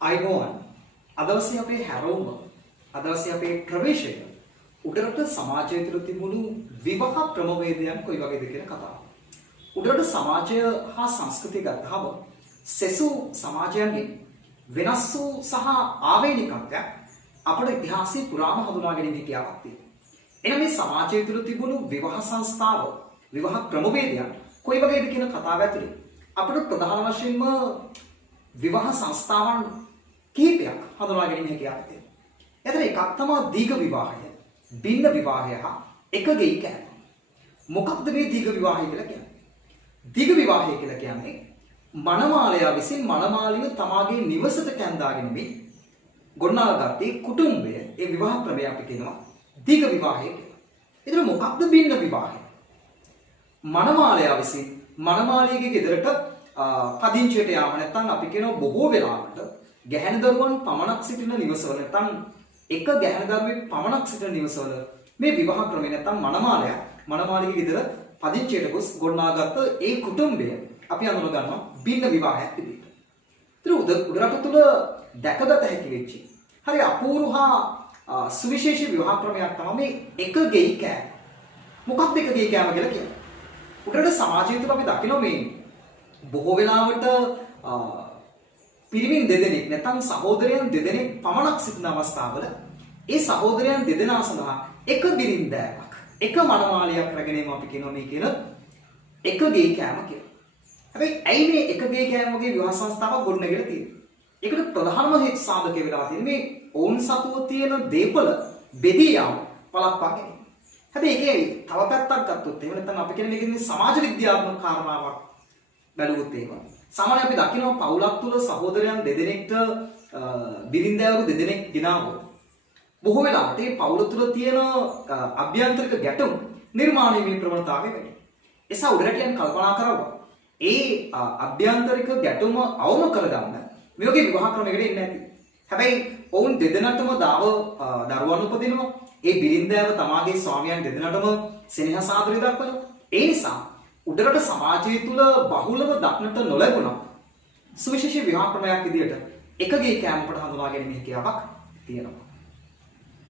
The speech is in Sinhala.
අයිබෝන් අදවසේ අපේ හැරවුම අදවසේ අපේ ප්‍රවේශය උඩරට සමාජය තුළ තිබුණු විවාහ ක්‍රමවේදයන් කොයි වගේද කියන කතාව. උඩරට සමාජය හා සංස්කෘතිය ගත්තහම සෙසු සමාජයන්ගෙන් වෙනස් වූ සහ ආවේනිකත්වයක් අපේ ඉතිහාසයේ පුරාම හඳුනා ගැනීම හැකියාවක් තියෙනවා. එනම් මේ සමාජය තුළ තිබුණු විවාහ සංස්ථාව විවාහ ක්‍රමවේදයන් කොයි වගේද කියන කතාව ඇතුලේ අපිට ප්‍රධාන වශයෙන්ම විවාහ සංස්ථාවන් කීපයක් හඳුනා ගැනීම හැකියාවක් තියෙනවා. එතන එකක් තමයි දීඝ විවාහය, බින්න විවාහය හා එකගෙයි කෑම. මොකක්ද මේ දීඝ විවාහය කියලා කියන්නේ? දීඝ විවාහය කියලා කියන්නේ මනමාලයා විසින් මනමාලිය තමාගේ නිවසට කැඳාගෙන මේ ගොඩනගාගත්තේ කුටුම්බය ඒ විවාහ ක්‍රමය අපි කියනවා දීඝ විවාහය කියලා. එතන මොකක්ද බින්න විවාහය? මනමාලයා විසින් මනමාලියගේ ගෙදරට පදිංචියට යාම නැත්නම් අපි කියනවා බොහෝ වෙලාවට ගැහැණු දරුවන් පමණක් සිටින නිවසවල නැත්නම් එක ගැහැණු දරුවෙක් පමණක් සිටින නිවසවල මේ විවාහ ක්‍රමය නැත්නම් මනමාලියගේ ගෙදර පදිංචියට ගොස් ගොඩනගාගත්ත ඒ කුටුම්බය අපි අඳුන ගන්නවා බින්න විවාහයක් විදිහට. උඩරට තුල දැකගත හැකි වෙච්ච හරි අපූර්ව හා සුවිශේෂී විවාහ ක්‍රමයක් තමයි මේ එකගෙයි කෑම. මොකක්ද එකගෙයි කෑම කියලා කියන්නේ? උඩරට සමාජය තුළ අපි දකිනවා මේ බොහෝ වෙලාවට පිරිමින් දෙදෙනෙක් නැත්නම් සහෝදරයන් දෙදෙනෙක් පමණක් සිටින අවස්ථාවල ඒ සහෝදරයන් දෙදෙනා සඳහා එක බිරින්දෑවක් එක මනමාලියක් රැගෙනීම අපි කියනවා මේ කියන එකගෙයි කෑම කියලා. හැබැයි ඇයි මේ එකගෙයි කෑම වගේ විවාහ සංස්ථාවක් ගොඩනගලා තියෙන්නේ? ඒකට ප්‍රධානම හේතු සාධකය වෙලා තියෙන්නේ මේ ඔවුන් සතුව තියෙන දේපල බෙදී යාම පළක්වා ගැනීම. හැබැයි ඒකේ තව පැත්තක් ගත්තොත් එහෙම නැත්නම් අපි කියන්නේ මේකේ සමාජ විද්‍යාත්මක කාරණාවක් බැලුවොත් එහෙම සාමාන්‍යයෙන් අපි දකිනවා පවුලක් තුල සහෝදරයන් දෙදෙනෙක්ට බිරින්දෑවරු දෙදෙනෙක් ගෙනාවොත් බොහෝ වෙලාවට මේ පවුල තුල තියෙන අභ්‍යන්තරික ගැටුම් නිර්මාණය වීමේ ප්‍රවණතාවය වැඩි. එසා උඩරටියන් කල්පනා කරවුවා ඒ අභ්‍යන්තරික ගැටුම අවම කරගන්න මේ වගේ විවාහ ක්‍රමයකට එන්නේ නැති. හැබැයි ඔවුන් දෙදෙනාටම දරුවන් උපදිනවා. ඒ බිරින්දෑව තමාගේ ස්වාමියන් දෙදෙනාටම සෙනෙහස ආදරය දක්වනවා. ඒ නිසා උඩරට සමාජය තුළ බහුලව දක්නට නොලැබුණා සුවිශේෂී විවාහ ක්‍රමයක් විදිහට එකගේ කෑම අපට හඳුනා ගැනීම හැකියාවක් තියෙනවා.